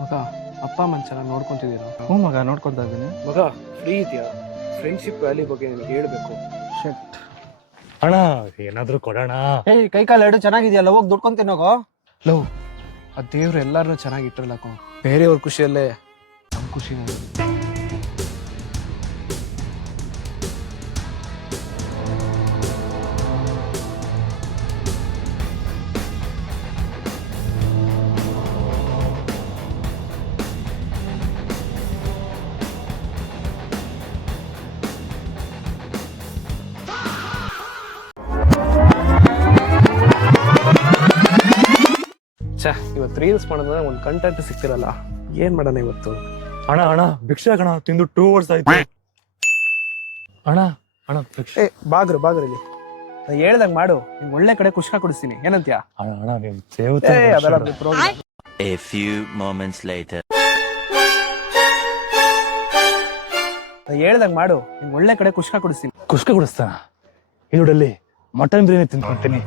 ಮಗ ಅಪ್ಪ ಅಮ್ಮನ ಚೆನ್ನಾಗಿ ನೋಡ್ಕೊಂತಿದ್ದೀರಾ? ಹ್ಞೂ ಮಗ, ನೋಡ್ಕೊತಾ ಇದ್ದೀನಿ. ಮಗ ಫ್ರೀ ಇದೆಯಾ? ಫ್ರೆಂಡ್ಶಿಪ್ ವ್ಯಾಲ್ಯೂ ಬಗ್ಗೆ ನಿನಗೆ ಹೇಳ್ಬೇಕು. ಶೆಟ್. ಅಣ್ಣ ಏನಾದ್ರೂ ಕೊಡೋಣ. ಏಯ್, ಕೈ ಕಾಲು ಎರಡು ಚೆನ್ನಾಗಿದೆಯಲ್ಲ, ಹೋಗಿ ದುಡ್ಡು ತಿನ್ನೋಗೋ. ಲವ್, ಆ ದೇವ್ರು ಎಲ್ಲಾರನ್ನೂ ಚೆನ್ನಾಗಿ ಇಟ್ಟಿರಲ್ಲ ಕಣೋ. ಬೇರೆಯವ್ರ ಖುಷಿಯಲ್ಲೇ ನಮ್ಮ ಖುಷಿ. ಛೇ, ಇವತ್ತು ರೀಲ್ಸ್ ಮಾಡಿದ್ರೆ ಒಂದು ಕಂಟೆಂಟ್ ಸಿಗ್ತಿರಲ್ಲ, ಏನ್ ಮಾಡೋಣ ಇವತ್ತು? ಅಣ್ಣ ಭಿಕ್ಷೆ ಕಣ, ತಿಂದು 2 ವರ್ಷ ಆಯ್ತು. ಅಣ್ಣ ಭಿಕ್ಷೆ. ಬಾಗ್ರು ಇಲ್ಲಿ ನಾ ಹೇಳ್ದಂಗ್ ಮಾಡು, ನಿಂಗೆ ಒಳ್ಳೆ ಕಡೆ ಕುಷ್ಕ ಕೊಡಿಸ್ತೀನಿ, ಏನಂತ್ಯಾ? ಅಣ್ಣ ನೀನ್ ದೇವತೆ. ಅದೆಲ್ಲ program. A few moments later. ನಾ ಹೇಳ್ದಂಗ್ ಮಾಡು, ನಿಂಗೆ ಒಳ್ಳೆ ಕಡೆ ಕುಷ್ಕ ಕೊಡಿಸ್ತೀನಿ. ಕುಷ್ಕ ಕುಡಿಸ್ತಾನ? ಇದರಲ್ಲಿ ಮಟನ್ ಬಿರಿಯಾನಿ ತಿನ್ಕೊಂತೀನಿ.